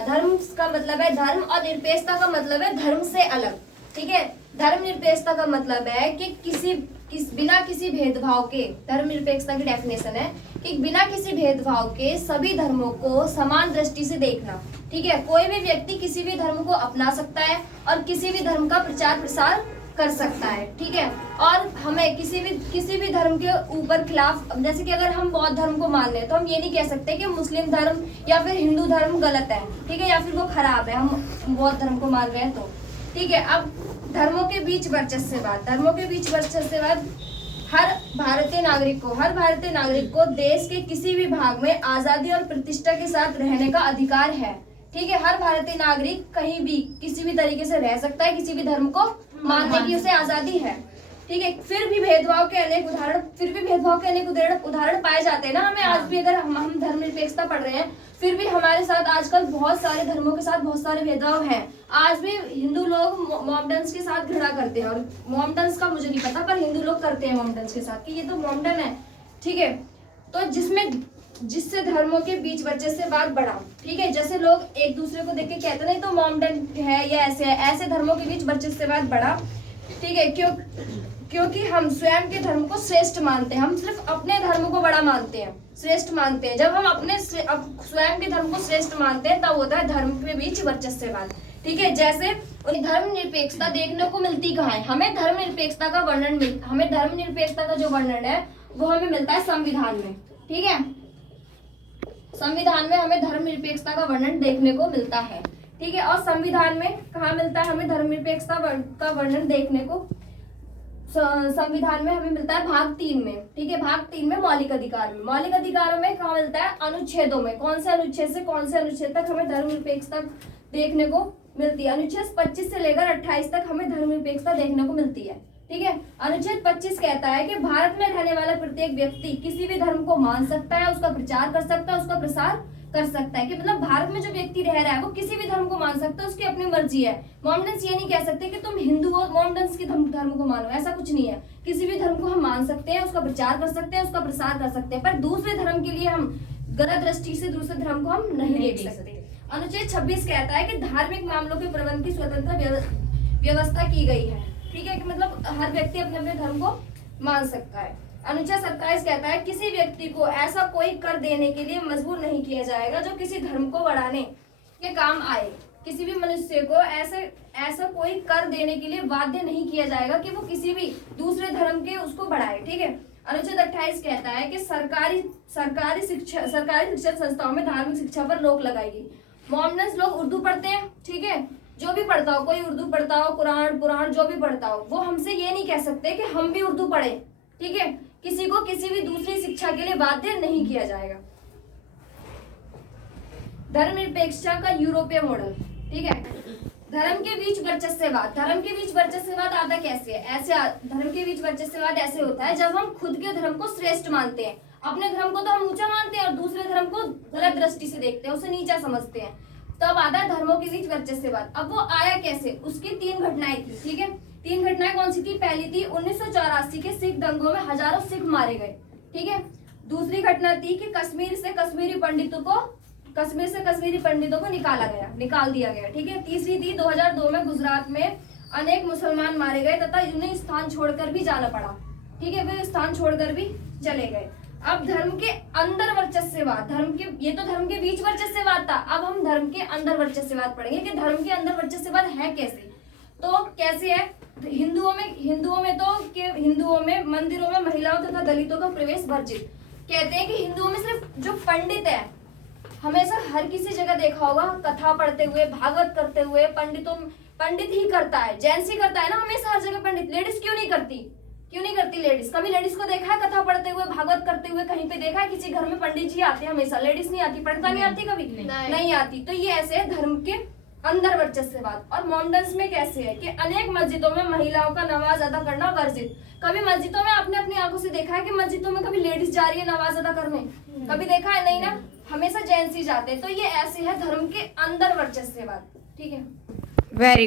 धर्म का मतलब है धर्म, और निरपेक्षता का मतलब है धर्म से अलग। ठीक है, धर्मनिरपेक्षता का मतलब है कि बिना किसी भेदभाव के, धर्मनिरपेक्षता की डेफिनेशन है कि बिना किसी भेदभाव के सभी धर्मों को समान दृष्टि से देखना। ठीक है, कोई भी व्यक्ति किसी भी धर्म को अपना सकता है और किसी भी धर्म का प्रचार प्रसार कर सकता है। ठीक है, और हमें किसी भी धर्म के ऊपर खिलाफ, जैसे कि अगर हम बौद्ध धर्म को मान लें तो हम ये नहीं कह सकते कि मुस्लिम धर्म या फिर हिंदू धर्म गलत है। ठीक है, या फिर वो खराब है, हम बौद्ध धर्म को मान रहे हैं तो। ठीक है, अब धर्मों के बीच वर्चस्ववाद, धर्मों के बीच वर्चस्ववाद हर भारतीय नागरिक को देश के किसी भी भाग में आजादी और प्रतिष्ठा के साथ रहने का अधिकार है। ठीक है, हर भारतीय नागरिक कहीं भी किसी भी तरीके से रह सकता है, किसी भी धर्म को मानने की उसे आजादी है। ठीक है, फिर भी भेदभाव के अनेक उदाहरण पाए जाते हैं ना हमें। आज भी अगर हम धर्मनिरपेक्षता पढ़ रहे हैं, फिर भी हमारे साथ आजकल बहुत सारे धर्मों के साथ बहुत सारे भेदभाव हैं। आज भी हिंदू लोग मोमडन्स के साथ घृणा करते हैं, और मोमडन्स का मुझे नहीं पता, पर हिंदू लोग करते हैं मोमडन्स के साथ कि ये तो मोमडन है। ठीक है, तो जिससे धर्मों के बीच वर्चस्ववाद बढ़ा। ठीक है, जैसे लोग एक दूसरे को देख के कहते नहीं तो मोमडन है या ऐसे धर्मों के बीच वर्चस्ववाद बढ़ा। ठीक है, क्योंकि हम स्वयं के धर्म को श्रेष्ठ मानते हैं, हम सिर्फ अपने धर्म को बड़ा मानते हैं, श्रेष्ठ मानते हैं। जब हम स्वयं के धर्म को श्रेष्ठ मानते हैं तब होता है धर्म के बीच वर्चस्ववाद। ठीक है, जैसे धर्मनिरपेक्षता देखने को मिलती कहाँ है? हमें धर्मनिरपेक्षता का जो वर्णन है वो हमें मिलता है संविधान में। ठीक है, संविधान में हमें धर्मनिरपेक्षता का वर्णन देखने को मिलता है। ठीक है, और संविधान में कहाँ मिलता है हमें धर्मनिरपेक्षता का वर्णन देखने को? संविधान में हमें मिलता है भाग 3 में। ठीक है, भाग 3 में मौलिक अधिकार में। मौलिक अधिकारों में कहाँ मिलता है? अनुच्छेदों में। कौन से अनुच्छेद से कौन से अनुच्छेद तक हमें धर्मनिरपेक्षता देखने को मिलती है? अनुच्छेद 25 से लेकर 28 तक हमें धर्मनिरपेक्षता देखने को मिलती है। ठीक है, अनुच्छेद 25 कहता है कि भारत में रहने वाला प्रत्येक व्यक्ति किसी भी धर्म को मान सकता है, उसका प्रचार कर सकता है, उसका प्रसार कर सकता है। कि मतलब भारत में जो व्यक्ति रह रहा है वो किसी भी धर्म को मान सकता है, उसकी अपनी मर्जी है। मोमडन्स ये नहीं कह सकते कि तुम हिंदू हो, मोमडन्स के धर्म को मानो, ऐसा कुछ नहीं है। किसी भी धर्म को हम मान सकते हैं, उसका प्रचार कर सकते हैं, उसका प्रसार कर सकते हैं, पर दूसरे धर्म के लिए हम गलत दृष्टि से दूसरे धर्म को हम नहीं देख सकते। अनुच्छेद 26 कहता है कि धार्मिक मामलों के प्रबंध की स्वतंत्र व्यवस्था की गई है। ठीक है, कि मतलब हर व्यक्ति अपने अपने धर्म को मान सकता है। अनुच्छेद 27 कहता है किसी व्यक्ति को ऐसा कोई कर देने के लिए मजबूर नहीं किया जाएगा जो किसी धर्म को बढ़ाने के काम आए। किसी भी मनुष्य को ऐसा कोई कर देने के लिए बाध्य नहीं किया जाएगा कि वो किसी भी दूसरे धर्म के उसको बढ़ाए। ठीक है, अनुच्छेद 28 कहता है कि सरकारी शिक्षण संस्थाओं में धार्मिक शिक्षा पर रोक लगाएगी। मोमडन्स लोग उर्दू पढ़ते हैं। ठीक है, जो भी पढ़ता हो, कोई उर्दू पढ़ता हो, कुरान पुराण जो भी पढ़ता हो, वो हमसे ये नहीं कह सकते कि हम भी उर्दू पढ़े। ठीक है, किसी को किसी भी दूसरी शिक्षा के लिए बाध्य नहीं किया जाएगा। धर्मनिरपेक्षता का यूरोपीय मॉडल। ठीक है, धर्म के बीच वर्चस्ववाद आता कैसे है? धर्म के बीच वर्चस्ववाद ऐसे होता है जब हम खुद के धर्म को श्रेष्ठ मानते हैं, अपने धर्म को तो हम ऊंचा मानते हैं और दूसरे धर्म को गलत दृष्टि से देखते हैं, उसे नीचा समझते हैं, तब आता है धर्मों के बीच वर्चस्ववाद। अब वो आया कैसे? उसकी 3 घटनाएं थी। ठीक है, 3 घटनाएं कौन सी थी? पहली थी 1984 के सिख दंगों में हजारों सिख मारे गए। ठीक है, दूसरी घटना थी कि कश्मीर से कश्मीरी पंडितों को निकाल दिया गया। ठीक है, तीसरी थी 2002 में गुजरात में अनेक मुसलमान मारे गए तथा उन्हें स्थान छोड़कर भी जाना पड़ा। ठीक है, वे स्थान छोड़कर भी चले गए। अब धर्म के अंदर वर्चस्ववाद, ये तो धर्म के बीच वर्चस्ववाद था, अब हम धर्म के अंदर वर्चस्ववाद पढ़ेंगे कि धर्म के अंदर वर्चस्ववाद है कैसे। तो कैसे है? हिंदुओं में मंदिरों में महिलाओं तथा दलितों का प्रवेश वर्जित। कहते हैं कि हिंदुओं में सिर्फ जो पंडित है, हमेशा हर किसी जगह देखा होगा कथा पढ़ते हुए, भागवत करते हुए, पंडित ही करता है, जेंट्स ही करता है ना हमेशा हर जगह पंडित। लेडीज क्यों नहीं करती लेडीज? कभी लेडीज को देखा है कथा पढ़ते हुए, भागवत करते हुए? कहीं पे देखा है? किसी घर में पंडित जी आते हैं हमेशा, लेडीज नहीं आती, पंडिता नहीं आती कभी? नहीं आती। तो ये ऐसे है धर्म के अंदर वर्चस्ववाद। और मोमडन्स में कैसे है कि अनेक मस्जिदों में महिलाओं का नमाज अदा करना वर्जित। कभी मस्जिदों में आपने अपनी आंखों से देखा है कि मस्जिदों में कभी लेडीज जा रही है नमाज अदा करने? कभी देखा है? नहीं ना, हमेशा जेंट्स ही जाते हैं। तो ये ऐसे है धर्म के अंदर वर्चस्ववाद। ठीक है, वेरी गुड।